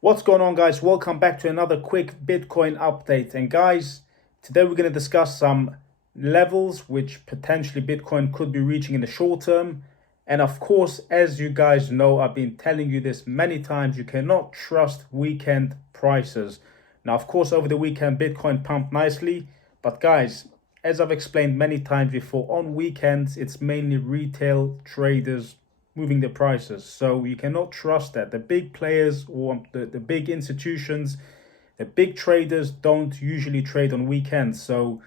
What's going on, guys? Welcome back to another quick Bitcoin update. And guys, today we're going to discuss some levels which potentially Bitcoin could be reaching in the short term. And of course, as you guys know, I've been telling you this many times, you cannot trust weekend prices. Now, of course, over the weekend, Bitcoin pumped nicely. But guys, as I've explained many times before, on weekends, it's mainly retail traders moving the prices. So you cannot trust that. The big players or the big institutions, the big traders don't usually trade on weekends. So,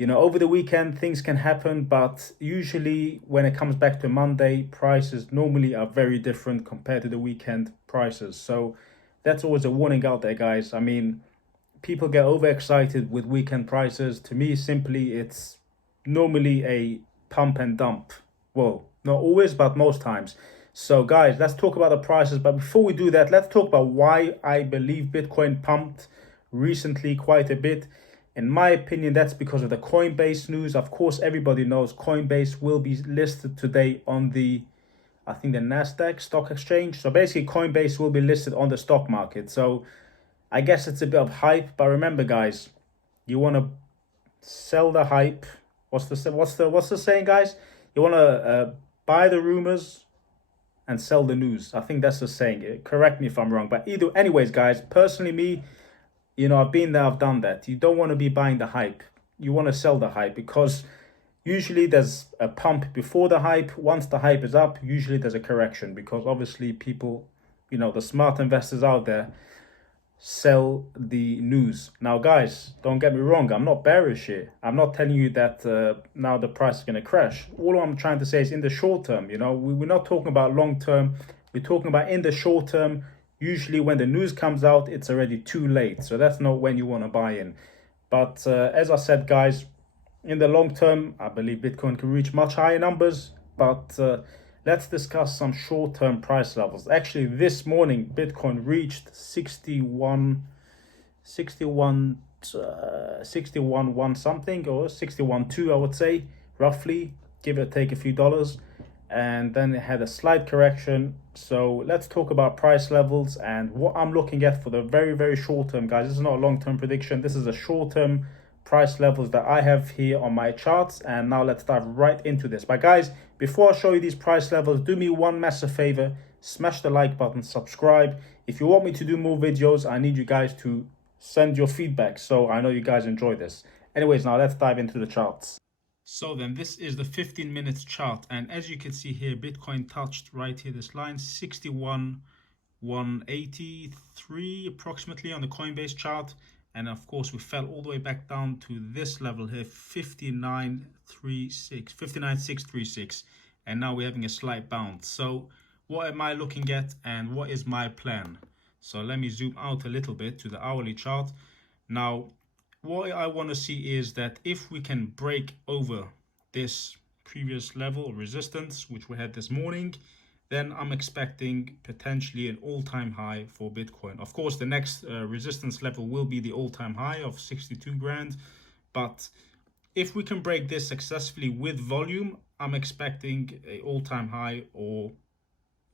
over the weekend things can happen, but usually when it comes back to Monday, prices normally are very different compared to the weekend prices. So that's always a warning out there, guys. I mean, people get overexcited with weekend prices. To me, simply, it's normally a pump and dump. Well, not always, but most times. So, guys, let's talk about the prices. But before we do that, let's talk about why I believe Bitcoin pumped recently quite a bit. In my opinion, that's because of the Coinbase news. Of course, everybody knows Coinbase will be listed today on I think, the Nasdaq stock exchange. So basically, Coinbase will be listed on the stock market. So I guess it's a bit of hype, but remember, guys, you want to sell the hype. What's the saying, guys? You want to buy the rumors and sell the news. I think that's the saying. Correct me if I'm wrong, but anyways, guys. Personally, me, I've been there, I've done that. You don't want to be buying the hype. You want to sell the hype because usually there's a pump before the hype. Once the hype is up, usually there's a correction because obviously people, the smart investors out there sell the news. Now, guys, don't get me wrong. I'm not bearish here. I'm not telling you that now the price is going to crash. All I'm trying to say is in the short term, we're not talking about long term. We're talking about in the short term. Usually when the news comes out, it's already too late. So that's not when you want to buy in. But as I said, guys, in the long term, I believe Bitcoin can reach much higher numbers. But let's discuss some short-term price levels. Actually, this morning, Bitcoin reached 61 1 something, or 61 2, I would say, roughly, give or take a few dollars. And then it had a slight correction. So let's talk about price levels and what I'm looking at for the very, very short term, guys. This is not a long-term prediction. This is a short-term price levels that I have here on my charts. And now let's dive right into this. But guys, before I show you these price levels, do me one massive favor, smash the like button, subscribe. If you want me to do more videos, I need you guys to send your feedback so I know you guys enjoy this. Anyways, now let's dive into the charts. So then this is the 15 minutes chart, and as you can see here, Bitcoin touched right here this line 61 183 approximately on the Coinbase chart. And of course, we fell all the way back down to this level here, 59,636. And now we're having a slight bounce. So what am I looking at and what is my plan? So let me zoom out a little bit to the hourly chart. Now, what I want to see is that if we can break over this previous level of resistance, which we had this morning, then I'm expecting potentially an all-time high for Bitcoin. Of course, the next resistance level will be the all-time high of 62 grand. But if we can break this successfully with volume, I'm expecting an all-time high or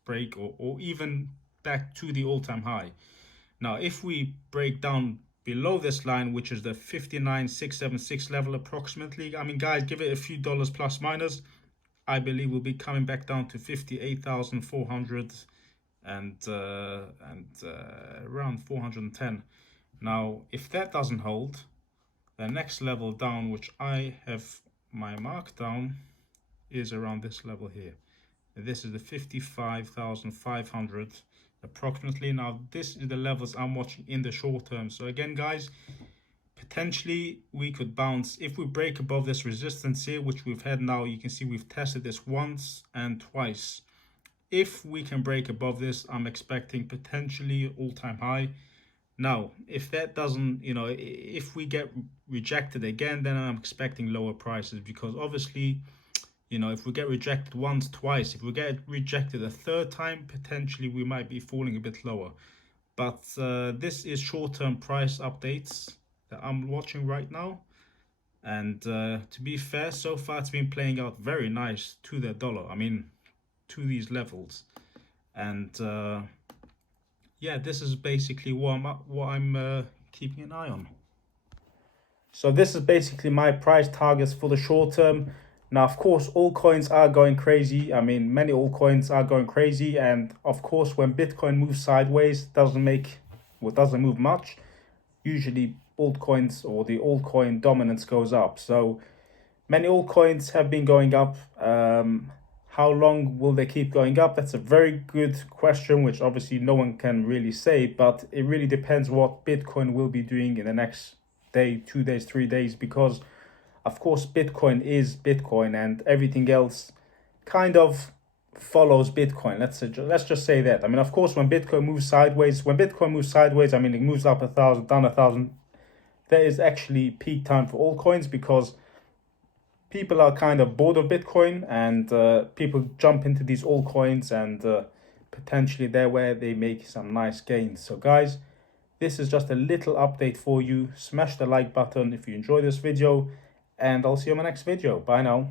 break or even back to the all-time high. Now, if we break down below this line, which is the 59,676 level approximately, I mean, guys, give it a few dollars plus minus, I believe we'll be coming back down to 58,400 and around 410. Now, if that doesn't hold, the next level down, which I have my mark down, is around this level here. This is the 55,500 approximately. Now, this is the levels I'm watching in the short term. So again, guys, potentially we could bounce if we break above this resistance here, which we've had now. You can see we've tested this once and twice. If we can break above this, I'm expecting potentially all-time high. Now, if that doesn't, if we get rejected again, then I'm expecting lower prices because obviously, if we get rejected once, twice, if we get rejected a third time, potentially we might be falling a bit lower. But this is short-term price updates that I'm watching right now. And to be fair, so far it's been playing out very nice to the dollar. I mean, to these levels. And yeah, this is basically what I'm keeping an eye on. So this is basically my price targets for the short term. Now, of course, all coins are going crazy. I mean, many altcoins are going crazy, and of course, when Bitcoin moves sideways, doesn't move much. Usually, altcoins or the altcoin dominance goes up. So many altcoins have been going up. How long will they keep going up? That's a very good question, which obviously no one can really say, but it really depends what Bitcoin will be doing in the next day, 2 days, 3 days, because of course Bitcoin is Bitcoin and everything else kind of follows Bitcoin. Let's just say that. I mean, of course, when Bitcoin moves sideways, I mean, it moves up 1,000, down 1,000. There is actually peak time for all coins because people are kind of bored of Bitcoin, and people jump into these altcoins, and potentially there where they make some nice gains. So guys, this is just a little update for you. Smash the like button if you enjoyed this video, and I'll see you in my next video. Bye now.